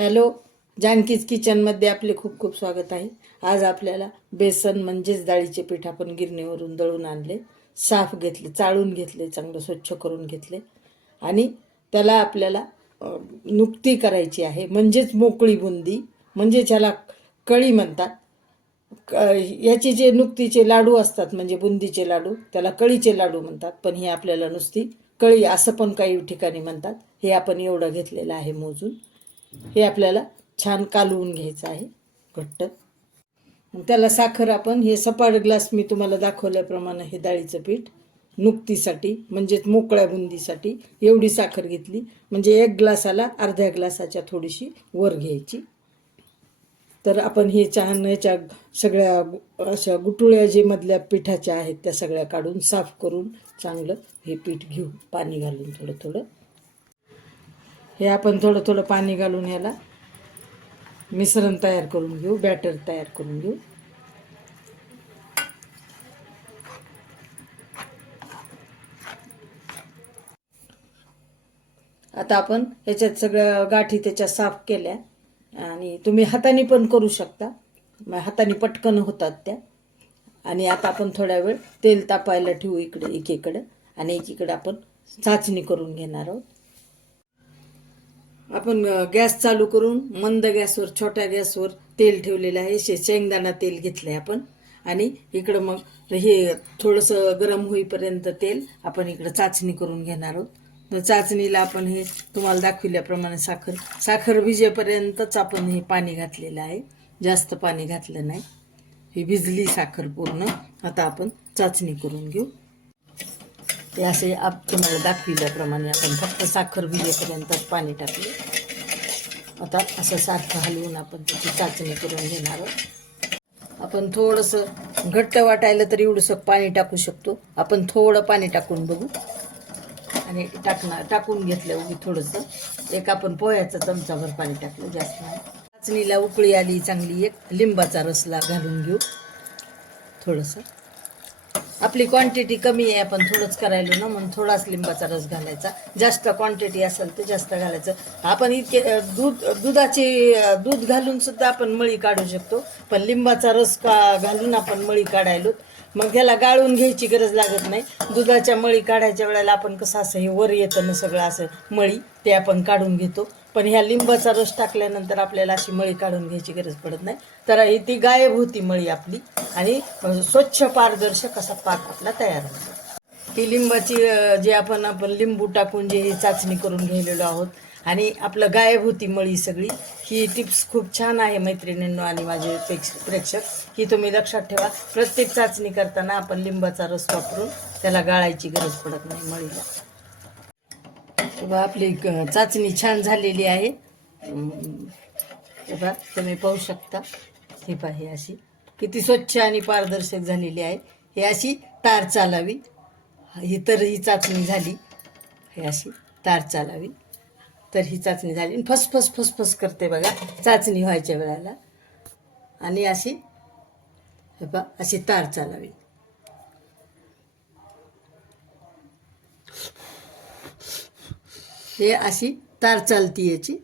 Hello जानकीज किचनमध्ये आपले खूप खूप स्वागत आहे. आज आपल्याला बेसन म्हणजेच डाळीचे पीठ आपण गिरणीवरून दळून आणले साफ घेतले चाळून घेतले चांगलं स्वच्छ करून घेतले. आणि त्याला आपल्याला नुकती करायची आहे म्हणजेच मोकळी बुंदी म्हणजेच ह्याला कळी म्हणतात. क- याचे जे नुकतीचे लाडू असतात म्हणजे बुंदीचे लाडू त्याला कळीचे लाडू म्हणतात पण हे आपल्याला नुसती कळी असं पण काही ठिकाणी म्हणतात. हे आपण एवढं घेतलेलं आहे मोजून. हे आपल्याला छान कालवून घ्यायचं आहे घट्ट. त्याला साखर आपण हे सपाट ग्लास मी तुम्हाला दाखवल्याप्रमाणे हे डाळीचं पीठ नुकतीसाठी म्हणजेच मोकळ्या बुंदीसाठी एवढी साखर घेतली. म्हणजे एक ग्लासाला अर्ध्या ग्लासाच्या थोडीशी वर घ्यायची. तर आपण हे छान याच्या सगळ्या अशा गुटुळ्या जे मधल्या पिठाच्या आहेत त्या सगळ्या काढून साफ करून चांगलं हे पीठ घेऊ. पाणी घालून थोडं थोडं हे आपण थोडं थोडं पाणी घालून याला मिश्रण तयार करून घेऊ बॅटर तयार करून घेऊ. आता आपण ह्याच्यात सगळ्या गाठी त्याच्या साफ केल्या आणि तुम्ही हाताने पण करू शकता. मग हाताने पटकन होतात त्या. आणि आता आपण थोड्या वेळ तेल तापायला ठेवू इकडे एकीकडं. आणि एकीकडे आपण चाचणी करून घेणार आहोत. आपण गॅस चालू करून मंद गॅसवर छोट्या गॅसवर तेल ठेवलेलं आहे. शे शेंगदाणा तेल घेतलंय आपण. आणि इकडं मग हे थोडंसं गरम होईपर्यंत तेल आपण इकडं चाचणी करून घेणार आहोत. तर चाचणीला आपण हे तुम्हाला दाखविल्याप्रमाणे साखर साखर भिजेपर्यंतच आपण हे पाणी घातलेलं आहे. जास्त पाणी घातलं नाही. ही भिजली साखर पूर्ण. आता आपण चाचणी करून घेऊ. ते असे आप तुम्हाला दाखविल्याप्रमाणे आपण फक्त साखर भिजेपर्यंतच पाणी टाकले. आता असं सारखं हलवून आपण त्याची चाचणी करून घेणार आहोत. आपण थोडंसं घट्ट वाटायला तरी एवढंसं पाणी टाकू शकतो. आपण थोडं पाणी टाकून बघू. आणि टाकणार टाकून घेतलं उगी थोडंसं. एक आपण पोह्याचा चमचाभर पाणी टाकलं जास्त नाही. चाचणीला उकळी आली चांगली एक लिंबाचा रसला घालून घेऊ. थोडंसं. आपली क्वांटिटी कमी आहे आपण थोडंच करायलो ना म्हणून थोडाच लिंबाचा रस घालायचा. जास्त क्वांटिटी असेल तर जास्त घालायचं. आपण इतके दूध दुधाची दूध घालून सुद्धा आपण मळी काढू शकतो. पण लिंबाचा रस का घालून आपण मळी काढायलो मग ह्याला गाळून घ्यायची गरज लागत नाही. दुधाच्या मळी काढायच्या वेळेला आपण कसं असं हे वर येतं ना सगळं असं मळी ते आपण काढून घेतो. पण ह्या लिंबाचा रस टाकल्यानंतर आपल्याला अशी मळी काढून घ्यायची गरज पडत नाही. तर ही ती गायब होती मळी आपली आणि स्वच्छ पारदर्शक असा पाक आपला तयार होतो. ती लिंबाची जे आपण आपण लिंबू टाकून जे ही चाचणी करून घेलेलो आहोत आणि आपलं गायब होती मळी सगळी. ही टिप्स खूप छान आहे मैत्रिणींनो आणि माझे प्रेक्ष प्रेक्षक. ही तुम्ही लक्षात ठेवा. प्रत्येक चाचणी करताना आपण लिंबाचा रस वापरून त्याला गाळायची गरज पडत नाही मळीला. आपली चाचणी छान झालेली आहे. बघा तुम्ही पाहू शकता. ही पाहि अशी. किती स्वच्छ आणि पारदर्शक झालेली आहे. ही अशी तार चालावी. ही तर ही चाचणी झाली. ही अशी तार चालावी. तर ही चाचणी झाली. आणि फसफस फसफस करते बघा. चाचणी व्हायच्या वेळेला. आणि अशी हे बा अशी तार चालावी. हे अशी तार चालती याची.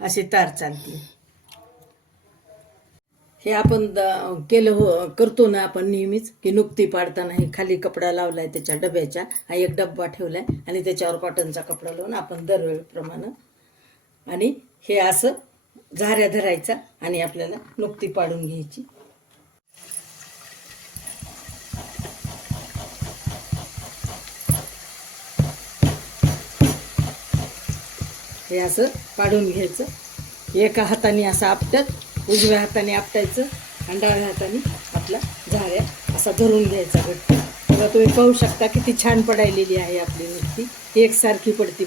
अशी तार चालती. हे आपण द- केलं हो करतो ना आपण नेहमीच की नुकती पाडताना हे खाली कपडा लावलाय त्याच्या डब्याच्या हा एक डब्बा ठेवलाय आणि त्याच्यावर कॉटनचा कपडा लावून आपण दरवेळेप्रमाणे आणि हे असं झाऱ्या धरायचा आणि आपल्याला नुकती पाडून घ्यायची. हे असं पाडून घ्यायचं. एका हाताने असं आपटत उजव्या हाताने आपटायचं आणि डाव्या हाताने आपला झाऱ्या असा धरून घ्यायचा घट्ट तेव्हा तुम्ही पाहू शकता किती छान पडायलेली आहे आपली नुकती एकसारखी पडती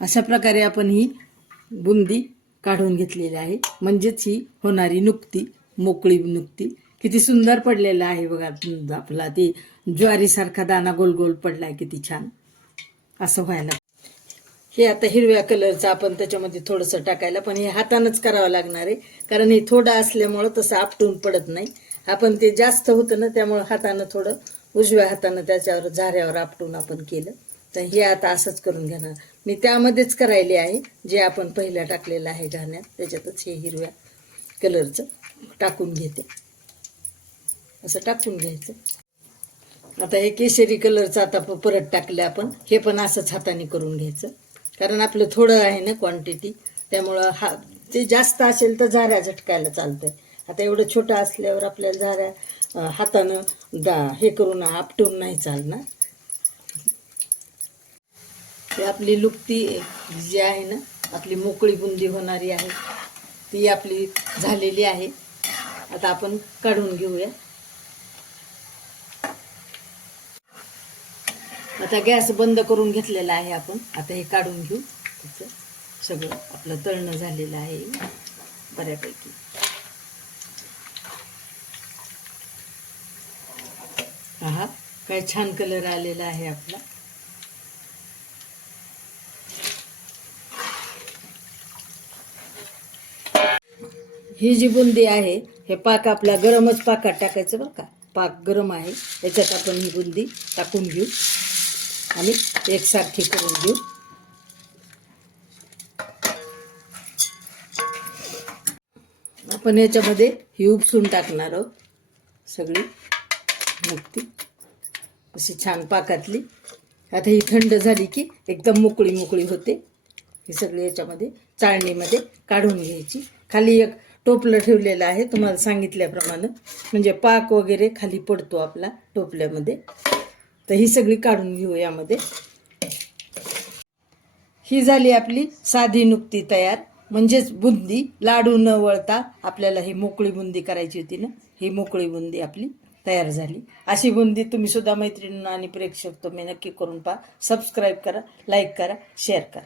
अशा प्रकारे आपण ही बुंदी काढून घेतलेली आहे. म्हणजेच ही होणारी नुकती मोकळी नुकती. किती सुंदर पडलेलं आहे बघा आपला ते ज्वारीसारखा दाना गोल गोल पडला आहे किती छान. असं व्हायला हे आता हिरव्या कलरचं आपण त्याच्यामध्ये थोडंसं टाकायला पण हे हातानंच करावं लागणार आहे. कारण हे थोडं असल्यामुळं तसं आपटून पडत नाही. आपण ते जास्त होतं ना त्यामुळं हातानं थोडं उजव्या हातानं त्याच्यावर झाऱ्यावर आपटून आपण केलं. तर हे आता असंच करून घेणार. मी त्यामध्येच करायले आहे जे आपण पहिल्या टाकलेलं आहे घाण्यात. त्याच्यातच हे हिरव्या कलरचं टाकून घेते. असं टाकून घ्यायचं. आता हे केशरी कलरचं आता प- परत टाकलं आपण. हे पण असंच हाताने करून घ्यायचं. कारण आपलं थोडं आहे ना क्वांटिटी त्यामुळं हा ते जास्त असेल तर झाऱ्या झटकायला चालतं आता एवढं छोटं असल्यावर आपल्याला झाऱ्या हातानं दा हे करून आपटून नाही चालणार. ते आपली लुकती जी आहे ना आपली मोकळी बुंदी होणारी आहे ती आपली झालेली आहे. आता आपण काढून घेऊया. आता गॅस बंद करून घेतलेला आहे आपण. आता हे काढून घेऊ. त्याचं सगळं आपलं तळणं झालेलं आहे. बऱ्यापैकी. हा काय छान कलर आलेला आहे आपला. ही जी बुंदी आहे हे पाक आपला गरमच पाकात टाकायचं बरं का. पाक गरम आहे. याच्यात आपण ही बुंदी टाकून घेऊ. आणि एकसारखी करून घेऊ. आपण याच्यामध्ये ही उपसून टाकणार आहोत सगळी मुक्ती. अशी छान पाकातली. आता ही थंड झाली की एकदम मोकळी मोकळी होते. ही सगळी याच्यामध्ये चाळणीमध्ये काढून घ्यायची. खाली एक टोपलं ठेवलेलं आहे तुम्हाला सांगितल्याप्रमाणे. म्हणजे पाक वगैरे खाली पडतो आपला टोपल्यामध्ये. तर ही सगळी काढून घेऊ यामध्ये. ही झाली आपली साधी नुकती तयार. म्हणजेच बुंदी लाडू न वळता आपल्याला ही मोकळी बुंदी करायची होती ना? ही मोकळी बुंदी आपली तयार झाली. अशी बुंदी तुम्ही सुद्धा मैत्रिणींना आणि प्रेक्षक तुम्ही नक्की करून पहा. सबस्क्राईब करा लाईक करा शेअर करा.